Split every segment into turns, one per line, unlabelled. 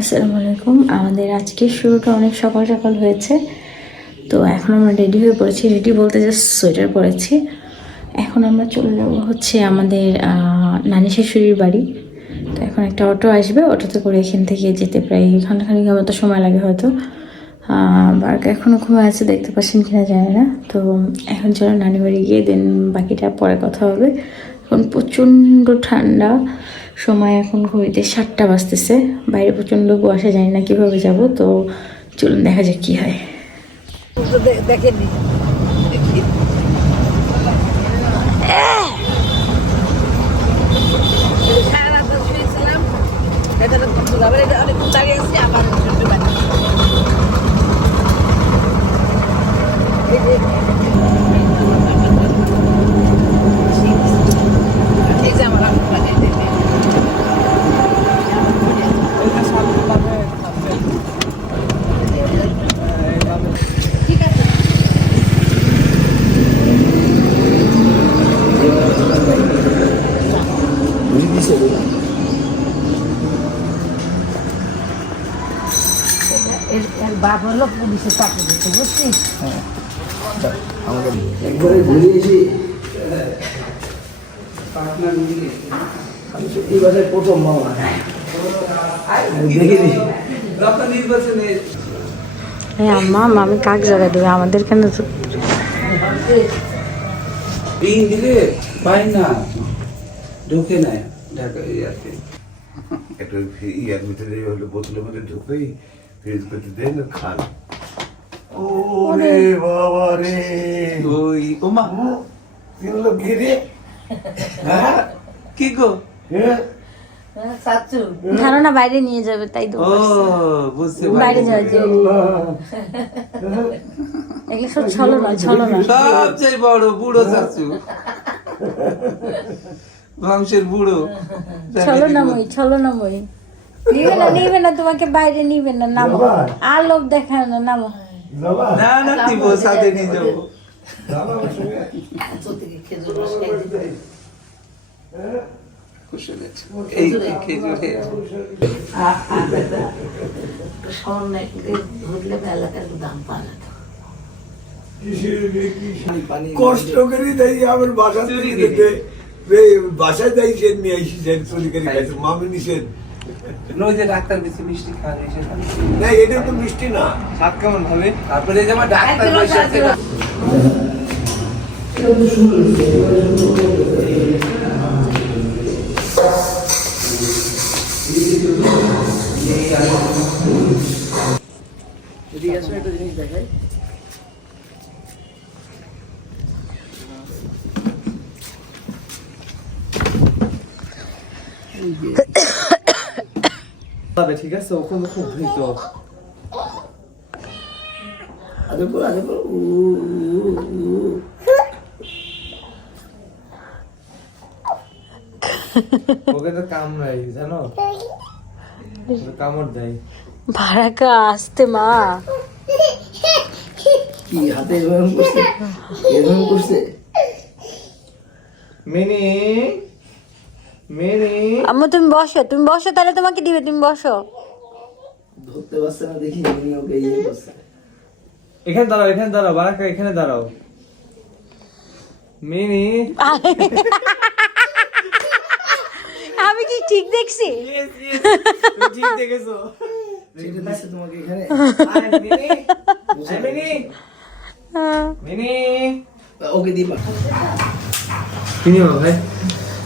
আসসালামু আলাইকুম আমাদের আজকের শুরুটা অনেক সকাল সকাল হয়েছে। তো এখন আমরা রেডি হয়ে পড়েছি। রেডি বলতে জাস্ট সোয়েটার পরেছি। এখন আমরা চলে যাব হচ্ছে আমাদের নানি শাশুড়ির বাড়ি। তো এখন একটা অটো আসবে। অটোতে করে এখান থেকে যেতে প্রায় ঘন্টাখানিক মতো সময় লাগে হয়তো। বার্ক এখনও ঘুমায় আছে, দেখতে পাচ্ছেন কিনা যায় না। তো এখন চলো নানি বাড়ি গিয়ে দেন বাকিটা পরে কথা হবে। এখন প্রচণ্ড ঠান্ডা। সময় এখন ঘড়িতে সাতটা বাজতেছে। বাইরে প্রচণ্ড কুয়াশা, জানি না কীভাবে যাব, তো চলুন দেখা যাক কী হয়।
তো দে- দেখেননি সারা রাত শুয়েছিলাম এটা তো ঘুম আবার এটা অনেকক্ষণ দাঁড়িয়ে আসছি আবার শুনতে পারি এই যে এই যে আমার আলু লাগে, এই যে, এই যে। ঠিক আছে এর এর বাপ হলো পুলিশের চাকরি দিতে বুঝছিস
একবারে ঘুরে আমি বাসায় প্রথম মামা
হ্যাঁ আম্মা আমি কাক জায়গায় দেবে? আমাদের কেন
এই দিকে পাই না। ঢোকে না ঢাকা ইয়াতে
একটা ইয়ার ভিতরে হলো বোতলের মধ্যে ঢুকেই। আর খান ওরে বাবা রে।
ওই ওমা।
তিনলো কি রে।
হ্যাঁ? কি গো?
হ্যাঁ
ধারণা বাইরে নিয়ে যাবে তাই তো বাইরে
পারছি
যাওয়ার জন্য। এগুলো সব ছলো না ছলো না
সবচেয়ে বড় বুড়ো চাচু বংশের বুড়ো।
ছলো না মই ছলো না মই নিবে না নিবে না তোমাকে বাইরে নিবে না নামো। আর লোভ দেখায় না নামো
না না দিব সাথে নিয়ে যাব।
কষ্ট করে দেয় আমার বাসা। দে বাসায় দেয় সে নিয়ে আইসিছেন চুরি করে মামি নিছেন
ওই যে ডাক্তার বেশি মিষ্টি খান এসে
না এটা তো মিষ্টি না।
স্বাদ কেমন হবে তারপরে যে আমার ডাক্তার বসে আছে।
এদিকে আসো একটা জিনিস দেখাই।
তবে ঠিক আছে ওখানে খুব ভীত
উ, উ।
ওকে তো কামড়াই জানো? কামড় দেয়।
ভাড়াকা আসতে মা।
কি হাতে এরকম করছে? এরকম করছে?
মিনি?
আম্মু তুমি বসো তুমি বসো তাহলে তোমাকে দিবে তুমি বসো।
ধরতে পারছে না দেখি উনি ওকে ইয়ে করছে
এখানে দাঁড়াও এখানে দাঁড়াও বারাকা এখানে দাঁড়াও। মিনি
আমি কি ঠিক দেখছি?
ঠিক দেখেছ।
তোমাকে এখানে?
মিনি মিনি মিনি
ওকে দিয়ে পাঠা
কি নিও ভাই।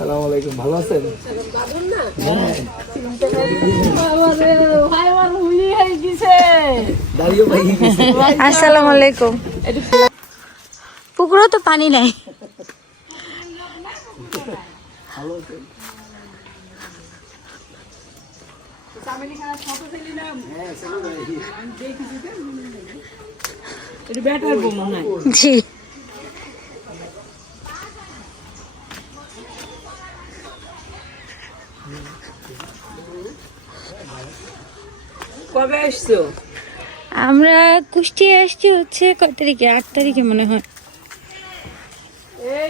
সালাম আলাইকুম ভালো আছেন?
আসসালামু আলাইকুম। পুকুরও তো পানি নাই। জি।
কবে আসছো?
আমরা কুষ্টিয়া আসছি হচ্ছে কয় তারিখে? আট তারিখে মনে হয়।
এই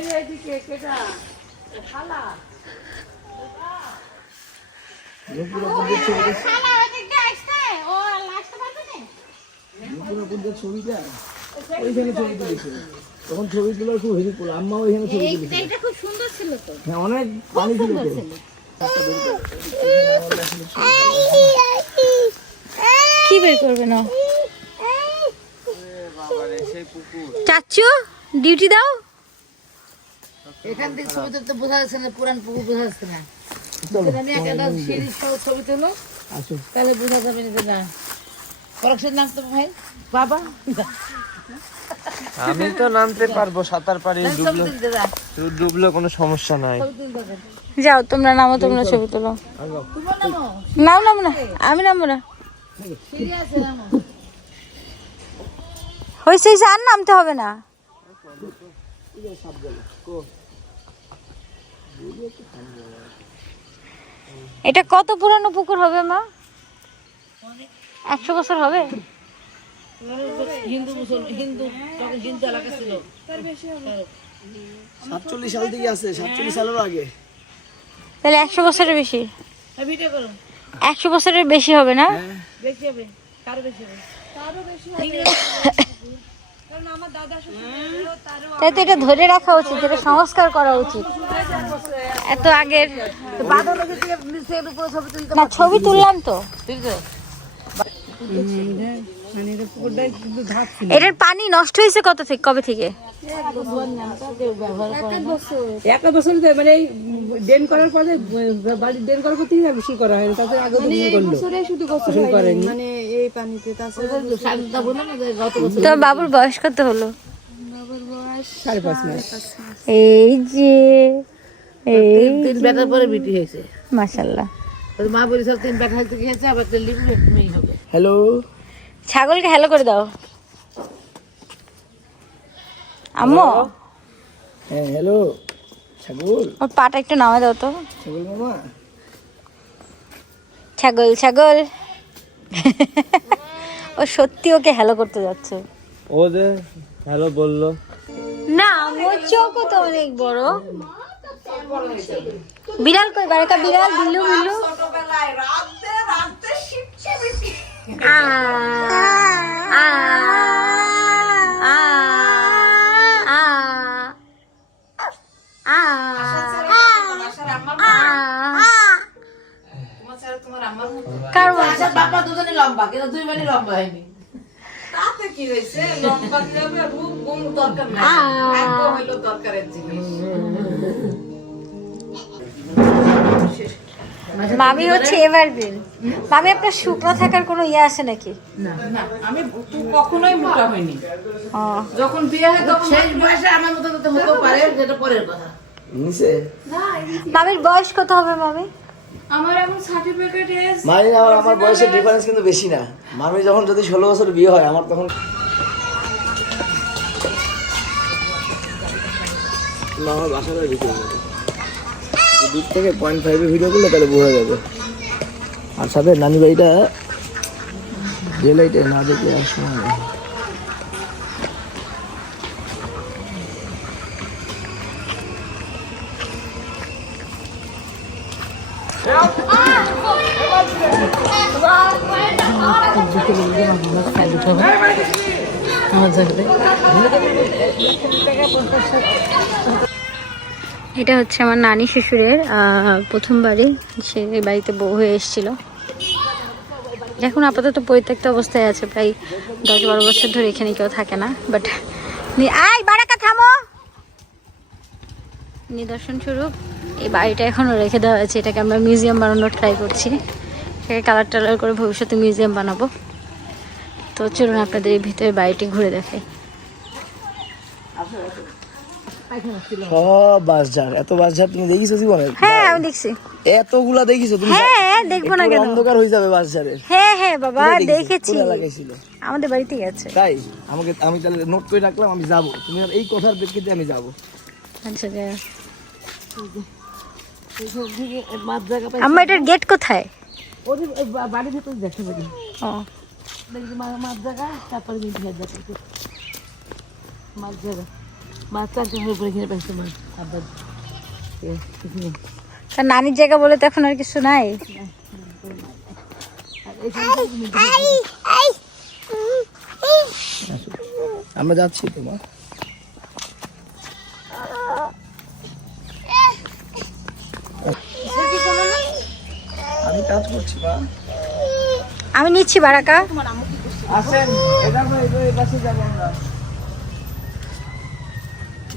ছবিটা ওইখানে ছবি তুলেছিল। তখন ছবি তোলার খুব হেরি করল। আম্মা ওইখানে ছবি তুলেছিল।
এটা খুব সুন্দর ছিল তো।
হ্যাঁ অনেক পানি ছিল তো।
বের করবে না। চাচ্ছু ডিউটি দাও।
এখান থেকে ছবি তুলতে বোঝা যাচ্ছে না পুরান পুকুর বোঝা যাচ্ছে না। আমি একটা সহ ছবি তুলো তাহলে বোঝা যাবে না পরক্ষের নাম তো ভাই বাবা।
আমি তো নামতে পারব সাঁতার পারি ডুবলে ডুবলে কোনো সমস্যা নাই।
যাও তোমরা নামো তোমরা ছবি তোলো। নাও নামো না আমি নামবো না। হয়েছে আর নামতে হবে না। এটা কত পুরানো পুকুর হবে মা? একশো বছর হবে?
হিন্দু হিন্দু তখন হিন্দু এলাকা ছিল।
সাতচল্লিশ সাল থেকে আছে সাতচল্লিশ সালের আগে।
তাহলে একশো বছরের বেশি।
হ্যাঁ ভিডিও করো
একশো বছরের বেশি হবে না?
বেশি হবে কারও বেশি হবে।
তাই তো এটা ধরে রাখা উচিত এটা সংস্কার করা উচিত। এত আগের না ছবি তুললাম তো। এটার পানি নষ্ট হয়েছে কত থেকে কবে থেকে?
বছর মানে এই ড্রেন করার পরে বাড়ি ড্রেন করার পর থেকে করা হয় তারপরে আগে দিন করল। শুরু করেনি।
শান্তা বললাম না যে গত বছর
তোমার বাবুর বয়স কত হলো?
সাড়ে পাঁচ মাস।
এই যে এই
তিন তিন বেটার পরে বিটি হয়েছে।
মাশাল্লাহ।
মা বলেছে তিন বেটা হয়তো গিয়েছে আবার তো লিপু মেয়ে হবে
হ্যালো
ছাগলকে হ্যালো করে দাও। আম্মু?
হ্যাঁ হ্যালো ছাগল?
ওর পাটা একটু নামা দাও তো।
ছাগল মামা?
ছাগল ছাগল। ও সত্যি ওকে হ্যালো করতে যাচ্ছে।
ও যে হ্যালো বলল।
না ওর চোখও তো অনেক বড়। বিড়াল কই? বারেকা বিড়াল বিল্লু বিল্লু আ, আ,
বাবা দুজনে লম্বা কিন্তু দুই মানে লম্বা হয়নি তাতে কি হয়েছে লম্বা হবে রূপ গুণ দরকার নাই ভাগ্য হইল দরকারের জিনিস
মামি হচ্ছে এভারগ্রিন মামি আপনার শুকনো থাকার কোনো ইয়ে আছে নাকি?
না। না আমি কখনোই মোটা হইনি। যখন বিয়ে হয় তখন শেষ বয়সে আমার মতো তো হতেও পারে যেটা পরের কথা।
নিচে?
মামির বয়স কত হবে মামি?
আমার এখন সার্টিফিকেট এস
মানে আমার আমার বয়সের ডিফারেন্স কিন্তু বেশি না। মামি যখন যদি ষোলো বছর বিয়ে হয় আমার তখন না আমার বাসাটা দূর থেকে পয়েন্ট ফাইভে ভিডিও করলে তাহলে বোঝা যাবে। আর সাথে নানি বাড়িটা ডে লাইটে না দেখলে আর সময় নেই।
এটা হচ্ছে আমার নানি শ্বশুরের আহ, প্রথমবারে সে বাড়িতে বউ হয়ে এসেছিল। এখন আপাতত পরিত্যক্ত অবস্থায় আছে। প্রায় দশ বারো বছর ধরে এখানে কেউ থাকে না। বাট আয় বারাকা থামো! নিদর্শন স্বরূপ এই বাড়িটা এখনও রেখে দেওয়া হয়েছে। এটাকে আমরা মিউজিয়াম বানানোর ট্রাই করছি। এটাকে কালার টালার করে ভবিষ্যতে মিউজিয়াম বানাবো। তো চলুন আপনাদের এই ভিতরে বাড়িটি ঘুরে দেখাই।
সব বাসঝাড় এত বাসঝাড় তুমি দেখিছো জীবনে?
হ্যাঁ আমি দেখছি।
এতগুলা দেখিছো তুমি?
হ্যাঁ দেখব না কেন?
অন্ধকার হয়ে যাবে বাসঝাড়ের
হ্যাঁ হ্যাঁ বাবা
দেখেছি? কোন এলাকায় ছিল
আমাদের বাড়িতেই আছে।
তাই? আমাকে আমি তাহলে নোট করে রাখলাম আমি যাব। তুমি আর এই কথার প্রেক্ষিতে আমি যাব।
আচ্ছা আম্মা এটার গেট কোথায়?
ওদের বাড়ির ভিতরে দেখতে পারি
ও।
দেখি মাছ জায়গা তারপরে জায়গা মাছ জায়গা।
তার নানির জায়গা বলে তো এখন আর কিছু নাই।
আমরা যাচ্ছি তোমার আমি কাজ করছি মা।
আমি নিচ্ছি বারাকা।
আসেন এটা এই পাশে যাব আমরা।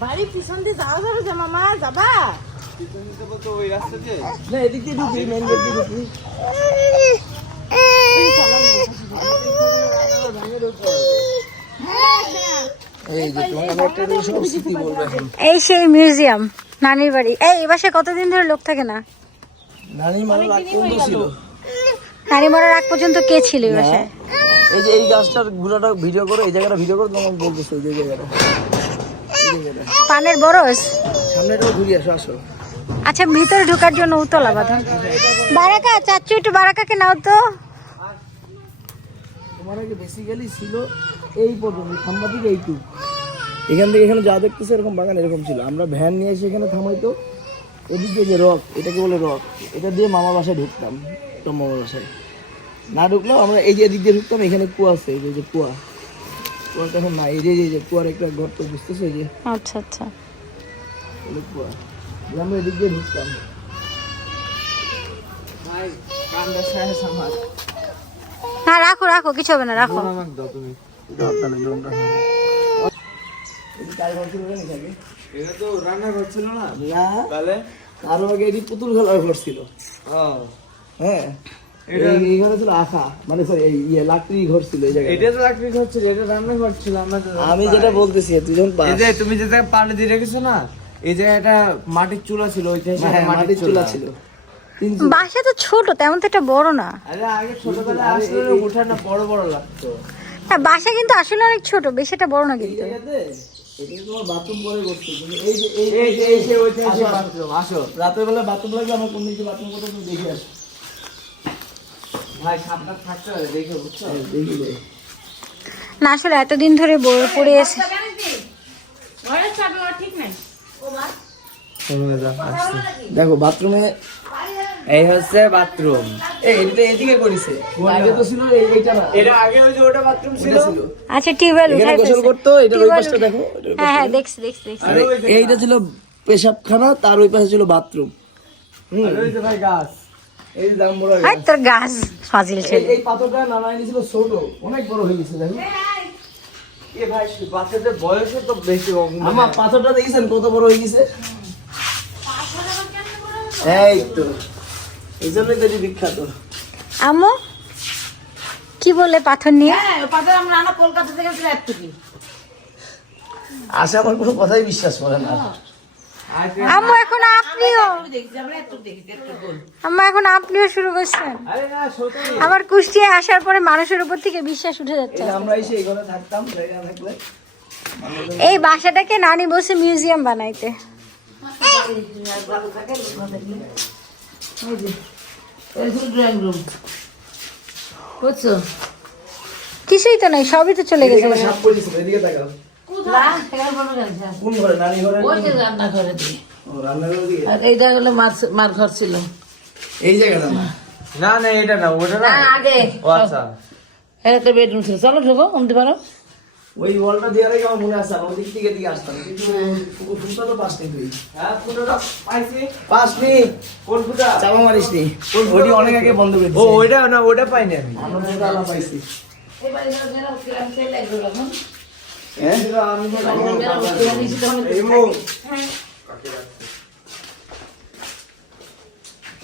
বাড়ির পিছন দিয়ে যাওয়া যাবে যে মামা যাবা
না এদিক দিয়ে ঢুকি মেন গেট দিয়ে ঢুকি এই
সেই মিউজিয়াম নানির বাড়ি এই এবার বাসায় কতদিন ধরে লোক থাকে না
নানি
মরার আগ পর্যন্ত কে ছিল এই বাসায়
এই যে এই গাছটার ঘোড়াটা ভিডিও করো এই জায়গাটা ভিডিও করো তোমাকে বলতেছে এই জায়গাটা
পানের বরস?
সামনেটাও ঘুরিয়ে আসো আসো।
আচ্ছা ভিতরে ঢোকার জন্য উতলা বাঁধা বারাকা চাচ্ছু একটু বারাকাকে নাও তো।
তোমার আগে বেসিক্যালি ছিল এই পর্যন্ত খাম্বা থেকে এইটুক এখান থেকে এখানে যা দেখতেছে এরকম বাগান এরকম ছিল। আমরা ভ্যান নিয়ে এসে এখানে থামাইতো ওদিক দিয়ে যে রক এটাকে বলে রক এটা দিয়ে মামা বাসায় ঢুকতাম তো মামা বাসায়। না ঢুকলেও আমরা এই যে এদিক দিয়ে ঢুকতাম এখানে কুয়া আছে এই যে কুয়া। কুয়াটা এখন না এই যে এই যে কুয়ার একটা গর্ত বুঝতেছে এই যে।
আচ্ছা আচ্ছা।
কুয়া। আমরা এদিক দিয়ে ঢুকতাম।
না রাখো রাখো কিছু হবে না রাখো।
এটা তো রান্নাঘর ছিল না?
না।
তাহলে?
আরও আগে পুতুল খেলার ঘর ছিল। হ্যাঁ। এই- এই ছিল আখা। মানে সরি এই ইয়ে লাকড়ি ঘর ছিল এই জায়গায়
এটা তো লাকড়ি ঘর ছিল এটা রান্নাঘর ছিল আমরা
আমি যেটা বলতেছি তুই
এই যে তুমি যে পানি দিয়ে রেখেছো না এই জায়গায় একটা মাটির চুলা ছিল ওইটা
হ্যাঁ, মাটির চুলা। ছিল।
বাসা তো ছোট তেমন তো একটা বড় না।
আরে আগে ছোটবেলায় আসলে উঠানটা বড় বড় লাগতো।
বাসা কিন্তু আসলে অনেক ছোট বেশি একটা বড় না কিন্তু।
এটা এই যে এই
যে এই যে ওইটা
আসো, রাতের বেলা বাথরুম লাগবে আমার কোন দিকে বাথরুম করতে দেখে আসো
ভাই সাবধান থাকতে হবে দেখে বুঝছ
হ্যাঁ, দেখি রে।
না আসলে এতদিন ধরে বয়ে পড়ে এসে
দেখো বাথরুমে
এই হচ্ছে বাথরুম।
এদিকে করেছে। আগে তো ছিল এইটা না।
এটা আগে ওই যে ওটা বাথরুম ছিল।
আচ্ছা টিউবওয়েল উঠাই
গোসল করতো এটার ওই পাশটা দেখো
হ্যাঁ হ্যাঁ। দেখছি দেখছি দেখছি।
এইটা ছিল পেশাবখানা তার ওই পাশে ছিল বাথরুম। হুম
ওই যে ভাই গাছ।
এই যে দাম
তোর গাছ ফাজিল ছেলে।
এই পাথরটা নানা এনেছিল ছোট অনেক বড় হয়ে গেছে দেখো।
এ ভাই বাচ্চাদের বয়সও তো বেশি
আমার পাথরটা দেখেছেন কত বড় হয়ে গেছে? এই তো এই জন্যই তো বিখ্যাত।
আমো কি বলে পাথর নিয়ে?
হ্যাঁ পাথর আমরা আনা কলকাতা থেকে আসলে
আসে আমার কোনো কথাই বিশ্বাস করে না।
আম্মু এখন আপনিও। আম্মু এখন আপনিও শুরু করছেন।
আরে না সত্যি
আমার কুষ্টিয়ায় আসার পরে মানুষের উপর থেকে বিশ্বাস উঠে যাচ্ছে
এই আমরা এসে এই থাকতাম
এই বাসাটাকে নানি বসে মিউজিয়াম বানাইতে।
এই হচ্ছে ড্রয়িং রুম বুঝছ?
কিছুই তো নাই সবই তো চলে গেছে।
এখানে সাপ পড়েছিল এদিকে তাকাও
না এখানে কোনো? জানিস না।
কোন ঘরে? নানি ঘরে
ওই যে রান্নাঘরে দিয়ে।
ও রান্নাঘরের
আর এইটা হলো মাছ মার ঘর ছিল।
এই জায়গাটা না?
না না এটা না ওটা না।
আগে।
ও আচ্ছা।
হ্যাঁ একটা বেডরুম ছিল। চলো ঢোকো উমতে পারো।
ওই ওয়ালটা দেওয়ার আগে আমার মনে আছে আমরা ওদিক থেকে দিকে আসতাম। কিন্তু ফুটো তো তুই।
হ্যাঁ ফুটোটা পাইছি।
পাস নি
কোন ফুটা?
চাপা মারিস ওটি অনেক আগে বন্ধ করে
ও ওইটা না ওটা পাইনি আমি।
আমরা ফুটো পাইছি।
আমি সেই লাগল এখন।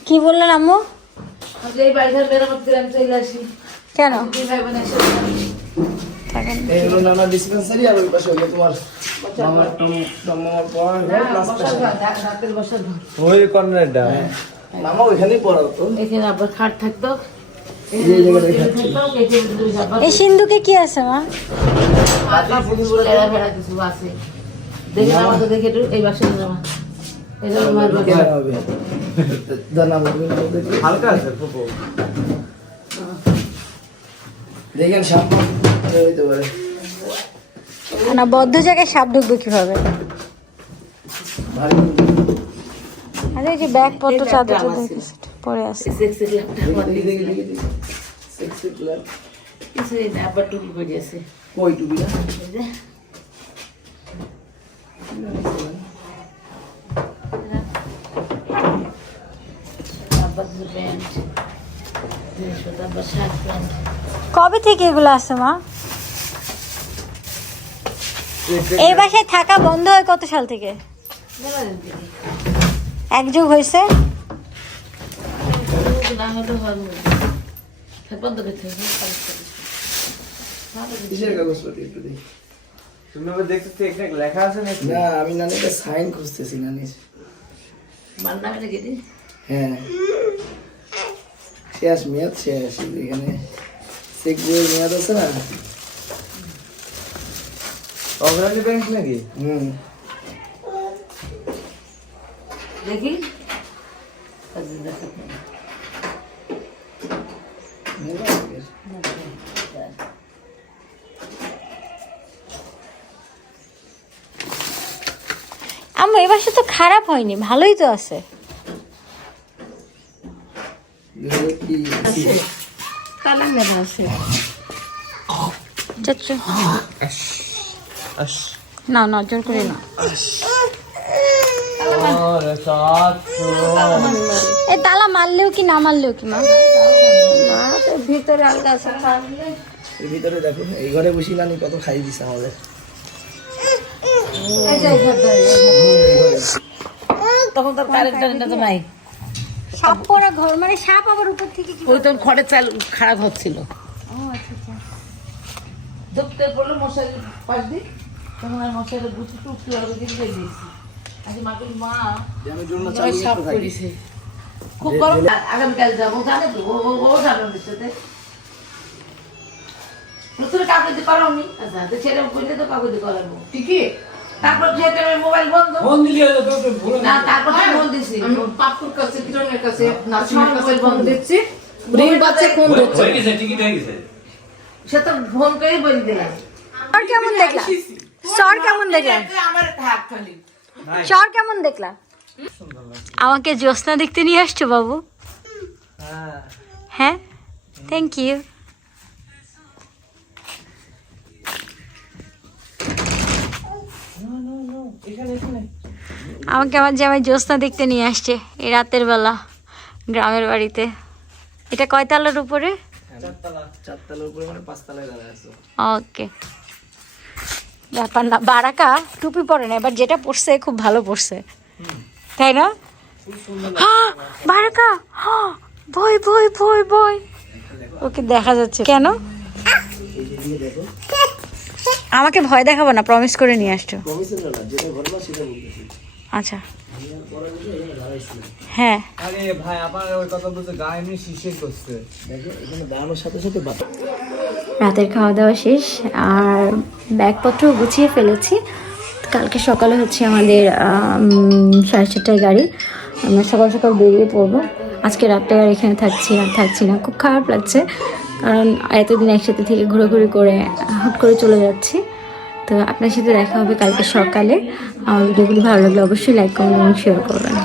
কি বললেন আম্মু কেন?
আর ওই
কর্নারটা।
মামা ওইখানেই পড়াতো
এখানে আবার খাট থাকতো।
এই
সিন্ধুকে কি আছে, মা?
না,
বদ্ধ জায়গায় সাপ ঢুকবে কীভাবে? আরে যে ব্যাগ পত্র চাদর পরে আছে। কবে থেকে এগুলো আছে মা? এই বাসায় থাকা বন্ধ হয় কত সাল থেকে?
মেলা দিন থেকে না হলেও হয় বন্ধ করতে হবে।
কিসের কাগজপত্র একটু দেখি।
তুমি আবার দেখতেছি এখানে লেখা আছে নাকি?
না আমি নানিটা সাইন খুঁজতেছি নানির।
মার নামে রেখে দিন
হ্যাঁ। শেষ মেয়াদ শেষ এখানে চেক বইয়ের মেয়াদ আছে না?
অগ্রণী ব্যাংক নাকি?
হুম।
দেখি আচ্ছা, দেখো।
মেয়াদ আছে।
আমার এই বাসা তো খারাপ হয়নি ভালোই তো আছে।
আস
না নজর করে না। এ তালা মারলেও কি না মারলেও কি মা?
ভিতরে আলগা আছে
ভিতরে দেখো এই ঘরে বসি নানি কত খাই দিছে আমাদের।
তখন তোর কারেন্ট টারেন্ট তো নাই।
সাপ পড়া ঘর মানে সাপ আবার উপর থেকে কি
ওই তখন খড়ের চাল খারাপ হচ্ছিল ধুপতে পড়ল মশারি পাশ দিই তখন আর মশারি গুছি টুকটু আর দিয়েছি। আজ মাকে মা সাপ করেছে। খুব গরম আগামীকাল যাব জানে ও ও যাবে সাথে। আচ্ছা তো ছেলে বললে তো করাবো। ঠিকই তারপর যেহেতু মোবাইল বন্ধ।
ফোন দিলি হলো তো তো ভুলে
না তারপর তো ফোন দিছি।
পাপুর কাছে কিরণের কাছে
নাসিমের কাছে ফোন
দিচ্ছি রিং বাজছে কোন
হয়ে গেছে হয়ে গেছে।
সে তো ফোন করে বলে দিলাম।
চর কেমন দেখলা? কেমন দেখলাম
আমার খালি।
কেমন দেখলা? আমাকে জ্যোৎস্না দেখতে নিয়ে আসছো, বাবু?
হ্যাঁ
থ্যাংক ইউ আমাকে আমার জামাই জ্যোৎস্না দেখতে নিয়ে আসছে এই রাতের বেলা গ্রামের বাড়িতে। এটা কয়তলার উপরে? ওকে ব্যাপার না, বারাকা টুপি পরে না, এবার যেটা পরছে খুব ভালো পরছে। তাই না? হ্যাঁ, বারাকা হ্যাঁ বই বই বই বই। ওকে দেখা যাচ্ছে। কেন? আমাকে ভয় দেখাবো না প্রমিস করে নিয়ে আসছো। আচ্ছা। হ্যাঁ।
আরে ভাই আপনার ওই কথা বলতে গা এমনি শিশির করছে।
এখানে দাঁড়ানোর সাথে সাথে
রাতের খাওয়া দাওয়া শেষ আর ব্যাগপত্র গুছিয়ে ফেলেছি। কালকে সকালে হচ্ছে আমাদের সাড়ে চারটায় গাড়ি। আমরা সকাল সকাল বেরিয়ে পড়ব। আজকে রাতটা আর এখানে থাকছি, আর থাকছি না। খুব খারাপ লাগছে। কারণ এতদিন একসাথে থেকে ঘোরাঘুরি করে, হুট করে চলে যাচ্ছি। তো আপনার সাথে দেখা হবে কালকে সকালে। আমার ভিডিওগুলি ভালো লাগলে অবশ্যই লাইক করবেন এবং শেয়ার করবেন।